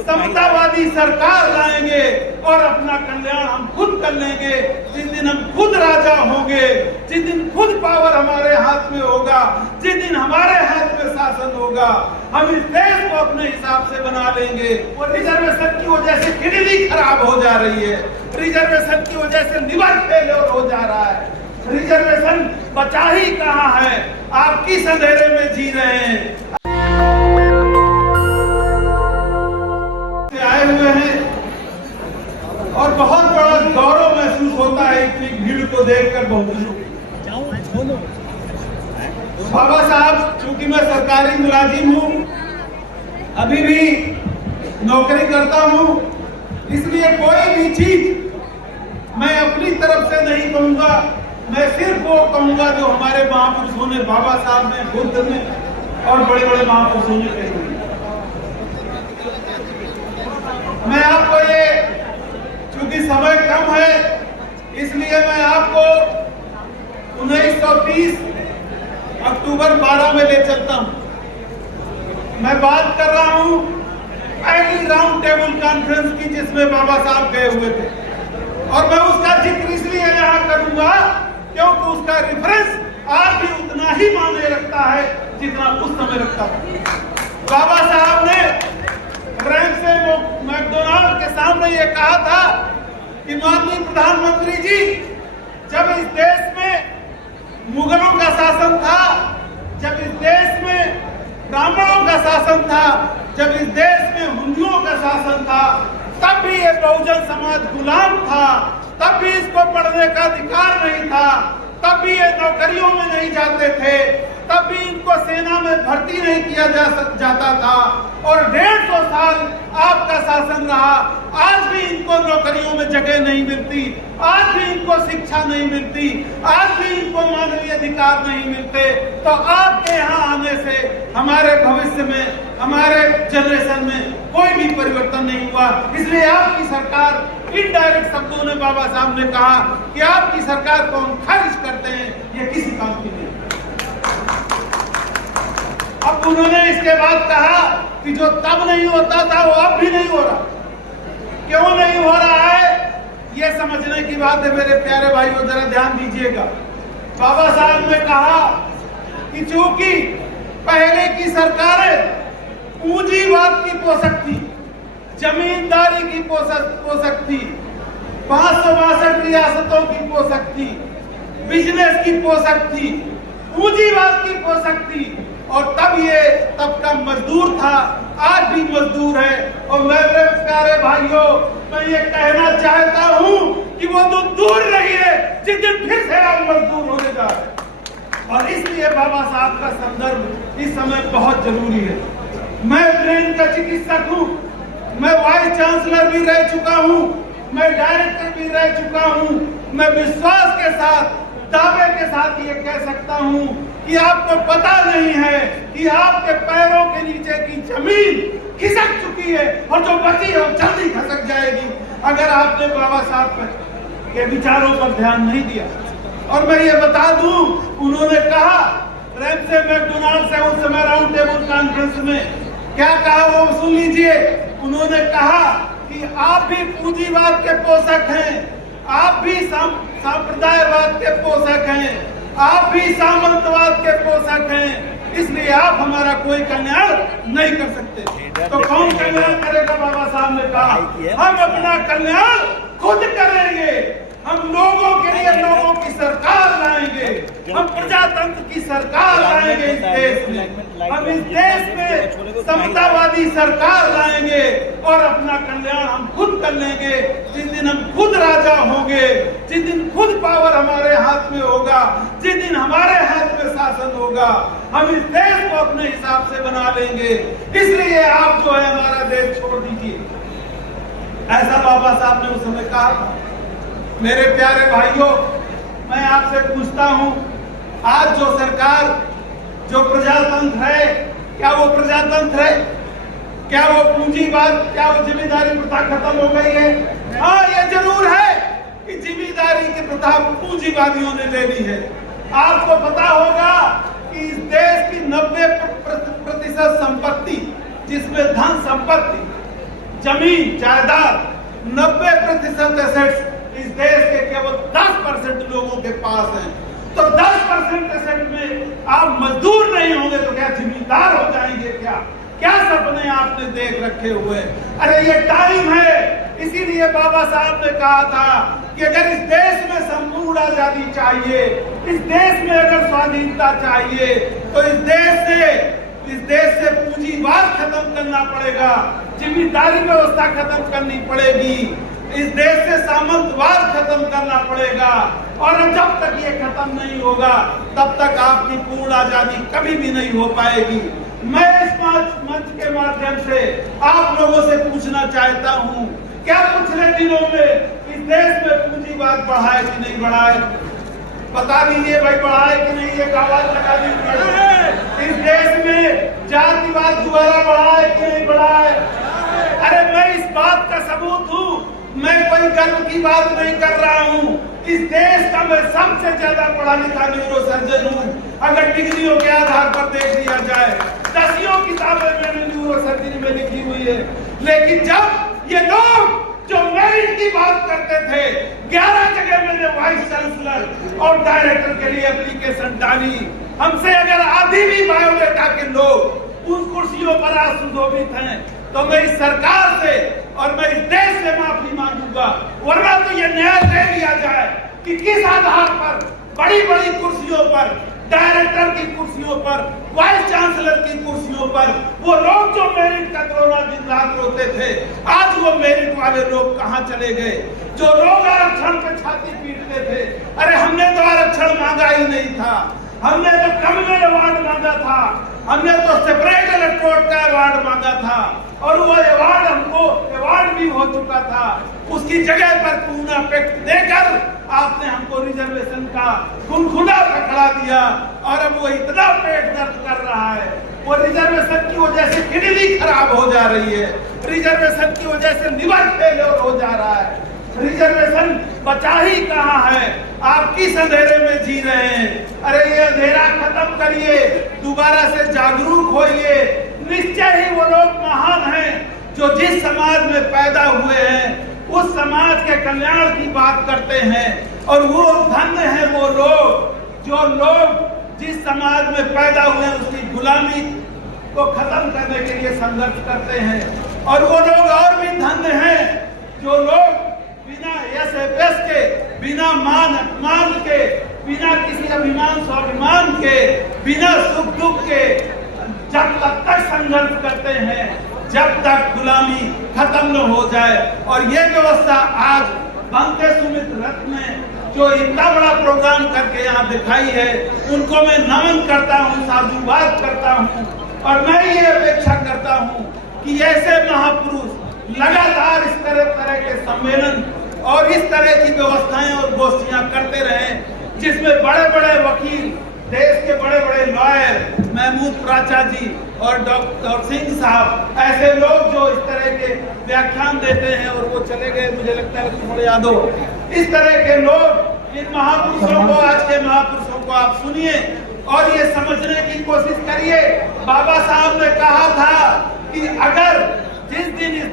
समतावादी सरकार लाएंगे और अपना कल्याण हम खुद कर लेंगे। जिस दिन हम खुद राजा होंगे, जिस दिन खुद पावर हमारे हाथ में होगा, जिस दिन हमारे हाथ में शासन होगा, हम इस देश को अपने हिसाब से बना लेंगे। और रिजर्वेशन की वजह से किडनी खराब हो जा रही है, रिजर्वेशन की वजह से लिवर फेलियर हो जा रहा है। रिजर्वेशन बचा ही कहाँ है, आप किस अंधेरे में जी रहे हैं। आए हुए हैं और बहुत बड़ा गौरव महसूस होता है इतनी भीड़ को देखकर। बाबा साहब, चूंकि मैं सरकारी मुलाजिम हूँ, अभी भी नौकरी करता हूँ, इसलिए कोई भी चीज मैं अपनी तरफ से नहीं कहूँगा। मैं सिर्फ वो कहूँगा जो हमारे महापुरुषों ने, बाबा साहब ने, बुद्ध ने और बड़े बड़े महापुरुषों ने कही। मैं आपको ये, चूंकि समय कम है, इसलिए मैं आपको 1930 अक्टूबर 12 में ले चलता हूं। मैं बात कर रहा हूं पहली राउंड टेबल कॉन्फ्रेंस की, जिसमें बाबा साहब गए हुए थे। और मैं उसका जिक्र इसलिए यहां करूंगा क्योंकि उसका रेफरेंस आज भी उतना ही मायने रखता है जितना उस समय रखता था। बाबा साहब ने मैकडोनाल्ड के सामने ये कहा था कि माननीय प्रधानमंत्री जी, जब इस देश में मुगलों का शासन था, जब इस देश में ब्राह्मणों का शासन था, जब इस देश में हिंदुओं का शासन था, तब भी ये बहुजन समाज गुलाम था, तब भी इसको पढ़ने का अधिकार नहीं था, तब भी ये नौकरियों में नहीं जाते थे, तब भी इनको सेना में भर्ती नहीं किया जाता था। और 150 साल आपका शासन रहा, आज भी इनको नौकरियों में जगह नहीं मिलती, आज भी इनको शिक्षा नहीं मिलती, आज भी इनको मानवीय अधिकार नहीं मिलते। तो आपके यहाँ आने से हमारे भविष्य में, हमारे जनरेशन में कोई भी परिवर्तन नहीं हुआ। इसलिए आपकी सरकार, इनडायरेक्ट शब्दों ने बाबा साहब ने कहा कि आपकी सरकार को हम खारिज करते हैं, ये किसी काम की नहीं। अब उन्होंने इसके बाद कहा कि जो तब नहीं होता था वो अब भी नहीं हो रहा। क्यों नहीं हो रहा है, ये समझने की बात है मेरे प्यारे भाइयों, जरा ध्यान दीजिएगा। बाबा साहब ने कहा कि चूंकि पहले की सरकारें पूंजीवाद की पोषक थी, जमींदारी की पोषक थी, 562 रियासतों की पोषक थी, बिजनेस की पोषक थी, पूंजीवाद की पोषक थी, और तब का मजदूर था, आज भी मजदूर है। और मेरे प्यारे भाइयों, मैं ये कहना चाहता हूँ कि वो तो दूर रही है जिस दिन फिर से आप मजदूर होने जा रहे हैं। और इसलिए बाबा साहब का संदर्भ इस समय बहुत जरूरी है। मैं ब्रेन का चिकित्सक हूँ, मैं वाइस चांसलर भी रह चुका हूँ, मैं डायरेक्टर भी रह चुका हूँ। मैं विश्वास के साथ, दावे के साथ ये कह सकता हूँ कि आपको पता नहीं है कि आपके पैरों के नीचे की जमीन खिसक चुकी है, और जो बची है वो जल्दी खसक जाएगी अगर आपने बाबा साहब के विचारों पर ध्यान नहीं दिया। और मैं ये बता दूं, उन्होंने कहा रैमसे मैकडोनाल्ड से उस समय राउंड टेबल कॉन्फ्रेंस में क्या कहा वो सुन लीजिए। उन्होंने कहा कि आप भी पूंजीवाद के पोषक हैं, आप भी सांप्रदायवाद के पोषक हैं, आप भी सामंतवाद के पोषक हैं, इसलिए आप हमारा कोई कल्याण नहीं कर सकते। तो कौन कल्याण करेगा? बाबा साहब ने कहा हम अपना कल्याण खुद करेंगे, हम लोगों के लिए लोगों की सरकार लाएंगे, हम प्रजातंत्र की सरकार लाएंगे इस देश में, हम इस देश में समतावादी सरकार लाएंगे और अपना कल्याण हम खुद कर लेंगे। जिस दिन हम खुद राजा होंगे, जिस दिन खुद पावर हमारे हाथ में होगा, जिस दिन हमारे हाथ में शासन होगा, हम इस देश को अपने हिसाब से बना लेंगे। इसलिए आप जो है हमारा देश छोड़ दीजिए, ऐसा बाबा साहब ने उस समय कहा था। मेरे प्यारे भाइयों, मैं आपसे पूछता हूं, आज जो सरकार, जो प्रजातंत्र है, क्या वो प्रजातंत्र है? क्या वो पूंजीवाद, क्या वो जिम्मेदारी प्रथा खत्म हो गई है? हाँ, ये जरूर है कि जिम्मेदारी की प्रथा पूंजीवादियों ने ले ली है। आपको पता होगा कि इस देश की 90% संपत्ति, जिसमें धन संपत्ति जमीन जायदाद 90% एसेट्स इस देश के केवल 10% लोगों के पास हैं। तो 10% एसेट में आप मजदूर नहीं होंगे तो क्या जिम्मेदार हो जाएंगे? क्या सपने आपने देख रखे हुए? अरे ये टाइम है। इसीलिए बाबा साहब ने कहा था कि अगर इस देश में संपूर्ण आजादी चाहिए, इस देश में अगर स्वाधीनता चाहिए, तो इस देश से पूंजीवाद खत्म करना पड़ेगा, जिम्मेदारी व्यवस्था खत्म करनी पड़ेगी, इस देश से सामंतवाद खत्म करना पड़ेगा। और जब तक ये खत्म नहीं होगा तब तक आपकी पूर्ण आजादी कभी भी नहीं हो पाएगी। मैं इस मंच के माध्यम से आप लोगों से पूछना चाहता हूँ, क्या पिछले दिनों में इस देश में पूंजीवाद बढ़ा है कि नहीं बढ़ा है? बता दीजिए भाई, बढ़ा है कि नहीं? एक आवाज लगा दीजिए। इस देश में जातिवाद दोबारा बढ़ा है कि नहीं बढ़ा है? अरे मैं इस बात का सबूत हूँ, मैं कोई गर्व की बात नहीं कर रहा हूँ। इस देश का मैं सबसे ज्यादा पढ़ा लिखा न्यूरो सर्जन हूँ। अगर डिग्रियों के आधार पर देख लिया जाए, 10 किताबें मैंने न्यूरो सर्जरी में लिखी हुई है। लेकिन जब ये लोग जो मेरिट की बात करते थे, 11 जगह मैंने वाइस चांसलर और डायरेक्टर के लिए एप्लीकेशन डाली। हमसे अगर आधी भी बायोडेटा के लोग उन कुर्सियों पर आज सुशोभित हैं, तो मैं इस सरकार से और मैं इस देश से माफी मांगूंगा। वरना तो ये न्याय दे दिया जाए कि किस आधार पर बड़ी बड़ी कुर्सियों पर, डायरेक्टर की कुर्सियों पर, वाइस चांसलर की कुर्सियों पर वो लोग जो मेरिट का रोना दिन रात रोते थे, आज वो मेरिट वाले लोग कहाँ चले गए? जो लोग आरक्षण पे छाती पीटते थे, अरे हमने तो आरक्षण मांगा ही नहीं था, हमने तो कम्युनल अवार्ड मांगा था, हमने तो सेपरेट इलेक्टोरेट का अवार्ड मांगा था, और वो अवार्ड हमको अवार्ड भी हो चुका था। उसकी जगह पर पूना पैक्ट देकर आपने हमको रिजर्वेशन का खुनखुना पकड़ा दिया, और अब वो इतना पेट दर्द कर रहा है। वो रिजर्वेशन की वजह से किडनी खराब हो जा रही है, रिजर्वेशन की वजह से लिवर फेलियर हो जा रहा है। रिजर्वेशन बचा ही कहाँ है? आप किस अंधेरे में जी रहे हैं? अरे ये अंधेरा खत्म करिए, दोबारा से जागरूक होइए। निश्चय ही वो लोग महान हैं जो जिस समाज में पैदा हुए हैं उस समाज के कल्याण की बात करते हैं, और वो धन्य है वो लोग जो जिस समाज में पैदा हुए हैं उसकी गुलामी को खत्म करने के लिए संघर्ष करते हैं। और वो लोग और भी धन्य हैं जो लोग बिना यश के, बिना मान अपमान के, बिना किसी अभिमान स्वाभिमान के, बिना सुख दुख के जब तक संघर्ष करते हैं जब तक गुलामी खत्म न हो जाए। और ये व्यवस्था आज बनते सुमित रथ ने जो इतना बड़ा प्रोग्राम करके यहाँ दिखाई है, उनको मैं नमन करता हूँ, साधुवाद करता हूँ। और मैं ये अपेक्षा करता हूँ कि ऐसे महापुरुष लगातार इस तरह के सम्मेलन और इस तरह की व्यवस्थाएं और गोष्ठियां करते रहें, जिसमें बड़े बड़े वकील, देश के बड़े बड़े लॉयर, महमूद प्राचा जी और डॉक्टर सिंह साहब, ऐसे लोग जो इस तरह के व्याख्यान देते हैं, और वो चले गए मुझे लगता है कुमार यादव, इस तरह के लोग, इन महापुरुषों को, आज के महापुरुषों को आप सुनिए और ये समझने की कोशिश करिए। बाबा साहब ने कहा था कि अगर जिस दिन इस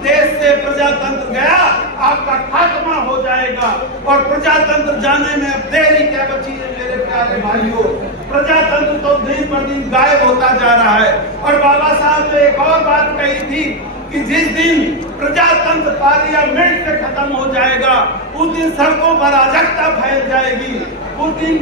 देश से प्रजातंत्र गया, आपका खात्मा हो जाएगा। और प्रजातंत्र जाने में अब देरी क्या बची है मेरे प्यारे भाइयों? प्रजातंत्र तो दिन पर दिन गायब होता जा रहा है। और बाबा साहब ने एक और बात कही थी कि जिस दिन प्रजातंत्र पार्लियामेंट से खत्म हो जाएगा, उस दिन सड़कों पर अराजकता फैल जाएगी, उस दिन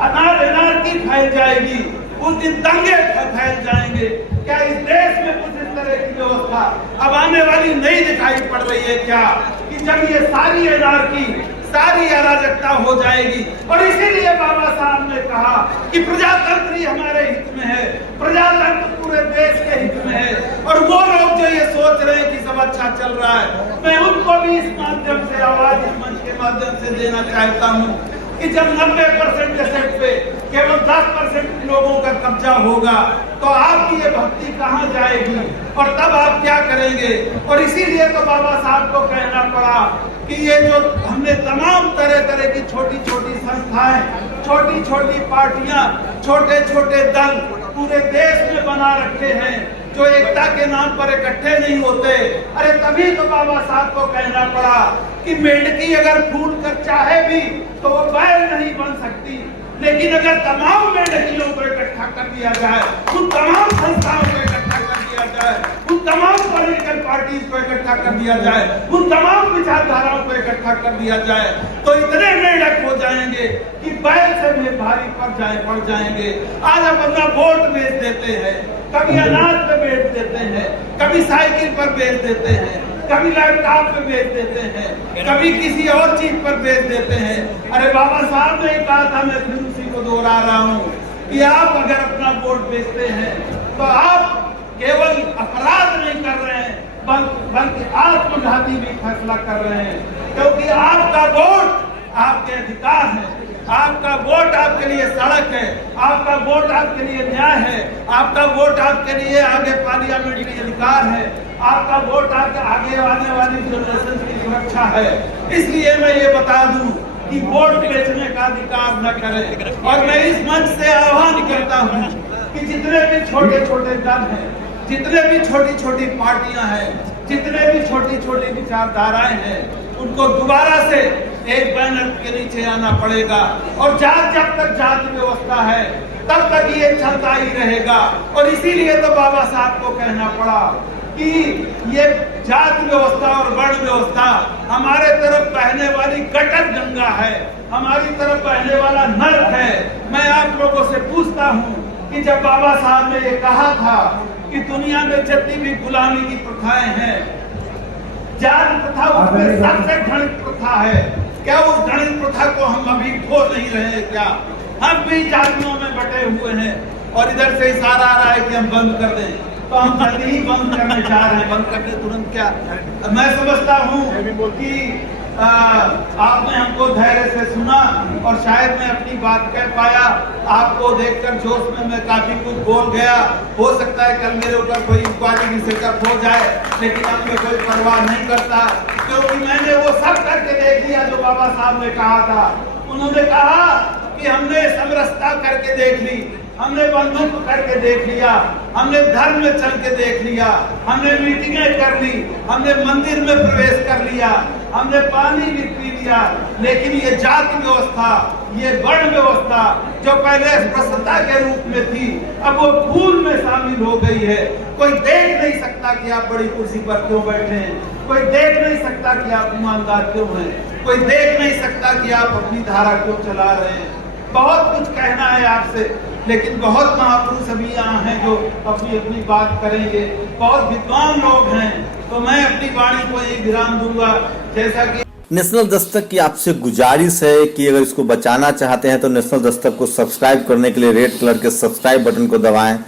अनारकी फैल जाएगी, उस दिन दंगे फैल जाएंगे। क्या इस देश में कुछ इस तरह की व्यवस्था अब आने वाली नहीं दिखाई पड़ रही है क्या? कि जब ये सारी अनारकी, सारी अराजकता हो जाएगी। और इसीलिए बाबा साहब ने कहा कि प्रजातंत्र ही हमारे हित में है, प्रजातंत्र पूरे देश के हित में है। और वो लोग जो ये सोच रहे हैं कि सब अच्छा चल रहा है, मैं उनको भी इस माध्यम से, आवाज इस मंच के माध्यम से देना चाहता हूँ कि जब 90% एसेट पे केवल 10% लोगों का कब्जा होगा, तो आपकी ये भक्ति कहाँ जाएगी और तब आप क्या करेंगे? और इसीलिए तो बाबा साहब को कहना पड़ा कि ये जो हमने तमाम तरह की छोटी छोटी संस्थाएं, छोटी छोटी पार्टियां, छोटे छोटे दल पूरे देश में बना रखे हैं, जो एकता के नाम पर इकट्ठे नहीं होते। अरे तभी तो बाबा साहब को कहना पड़ा कि मेंढकी अगर फूल कर चाहे भी तो वो बैल नहीं बन सकती, लेकिन अगर तमाम मेंढकियों को इकट्ठा कर दिया जाए, उन तमाम संस्थाओं को इकट्ठा कर दिया जाए, उन तमाम पॉलिटिकल पार्टीज को इकट्ठा कर दिया जाए, उन तमाम विचारधाराओं को इकट्ठा कर दिया जाए, तो इतने मेंढक हो जाएंगे कि बैल से भी भारी पड़ जाएंगे। आज आप अपना वोट बेच देते हैं, कभी अनाज पे बेच देते हैं, कभी साइकिल पर बेच देते हैं, कभी लैपटॉप पे बेच देते हैं, कभी किसी और चीज पर बेच देते हैं। अरे बाबा साहब ने कहा था, मैं फिर उसी को दोहरा रहा हूँ कि आप अगर अपना वोट बेचते हैं तो आप केवल अपराध नहीं कर रहे हैं, बल्कि आत्मघाती भी फैसला कर रहे हैं, क्योंकि आपका वोट आपके अधिकार है, आपका वोट आपके लिए सड़क है, आपका वोट आपके लिए न्याय है, आपका वोट आपके लिए आगे पार्लियामेंट की अधिकार है, आपका वोट आपके आगे आने वाली जनरेशन की सुरक्षा है। इसलिए मैं ये बता दूं कि वोट बेचने का अधिकार न करें। और मैं इस मंच से आह्वान करता हूं कि जितने भी छोटे छोटे दल हैं, जितने भी छोटी छोटी पार्टियां हैं, जितने भी छोटी छोटी विचारधाराएं हैं, उनको दोबारा से एक बैनर के नीचे आना पड़ेगा। और जब तक जाति व्यवस्था है तब तक ये चलता ही रहेगा। और इसीलिए तो बाबा साहब को कहना पड़ा कि ये जाति व्यवस्था और वर्ण व्यवस्था हमारे तरफ बहने वाली गटर गंगा है, हमारी तरफ बहने वाला नर्क है। मैं आप लोगों से पूछता हूँ कि जब बाबा साहब ने ये कहा था कि दुनिया में जितनी भी गुलामी की प्रथाएं हैं, जाति प्रथा उसमें सबसे घृणित प्रथा है, क्या उस घृणित प्रथा को हम अभी भूल नहीं रहे हैं? क्या हम भी जातियों में बटे हुए हैं? और इधर से इशारा आ रहा है कि हम बंद कर दें, तो हम जल्दी ही बंद करने जा रहे हैं। बंद करने तुरंत क्या? मैं समझता हूँ कि आपने हमको धैर्य से सुना और शायद मैं अपनी बात कह पाया। आपको देखकर जोश में मैं काफी कुछ बोल गया। हो सकता है कल मेरे ऊपर कोई इंक्वायरी की सेटअप हो जाए, लेकिन अब मैं कोई परवाह नहीं करता, क्योंकि मैंने वो सब करके देख लिया जो बाबा साहब ने कहा था। उन्होंने कहा कि हमने समरसता करके देख ली, हमने बंदूक करके देख लिया, हमने धर्म में चल के देख लिया, हमने मीटिंगें कर ली, हमने मंदिर में प्रवेश कर लिया, हमने पानी भी पी लिया, लेकिन ये जाति व्यवस्था, ये वर्ण व्यवस्था जो पहले अस्पृश्यता के रूप में थी, अब वो फूल में शामिल हो गई है। कोई देख नहीं सकता कि आप बड़ी कुर्सी पर क्यों बैठे हैं, कोई देख नहीं सकता कि आप ईमानदार क्यों हैं, कोई देख नहीं सकता कि आप अपनी धारा क्यों चला रहे हैं। बहुत कुछ कहना है आपसे, लेकिन बहुत महापुरुष अभी यहाँ हैं जो अपनी अपनी बात करेंगे, बहुत विद्वान लोग हैं, तो मैं अपनी वाणी को एक विराम दूंगा। जैसा कि नेशनल दस्तक की आपसे गुजारिश है कि अगर इसको बचाना चाहते हैं तो नेशनल दस्तक को सब्सक्राइब करने के लिए रेड कलर के सब्सक्राइब बटन को दबाएं,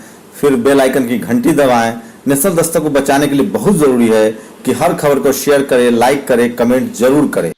फिर बेल आइकन की घंटी दबाएं। नेशनल दस्तक को बचाने के लिए बहुत जरूरी है कि हर खबर को शेयर करें, लाइक करें, कमेंट जरूर करें।